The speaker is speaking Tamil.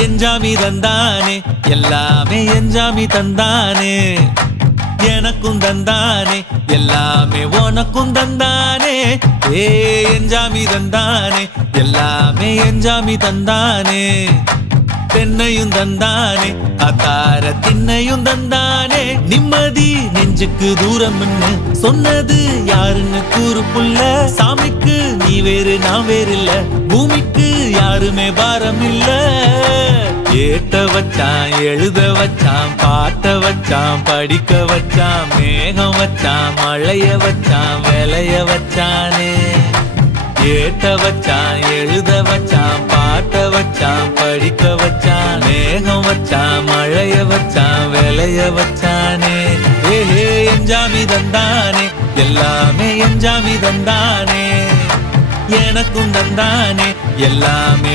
எஞ்சாமி தந்தானே எல்லாமே எஞ்சாமி தந்தானே எனக்கும் தந்தானே எல்லாமே உனக்கும் தந்தானே ஏ எஞ்சாமி தந்தானே எல்லாமே எஞ்சாமி தந்தானே தென்னையும் தந்தானே அத்தார திண்ணையும் தந்தானே நிம்மதி நெஞ்சுக்கு தூரம்னு சொன்னது யாருன்னு கூறு புள்ள சாமிக்கு நீ வேறு நான் வேறு இல்ல பூமிக்கு யாருமே பாரம் இல்ல ஏட்ட வச்சான் எழுத வச்சான் பாட்ட வச்சான் படிக்க வச்சான் மேகம் வச்சான் மழைய வச்சான் விளைய வச்சானே ஏட்ட வச்சான் எழுத வச்சான் பாட்ட வச்சான் படிக்க வச்சான் மேகம் வச்சான் மழைய வச்சான் விளைய வச்சானே ஏஹே எஞ்சாமி தந்தானே எல்லாமே எஞ்சாமி தந்தானே எனக்கும் தந்தானே எல்லாமே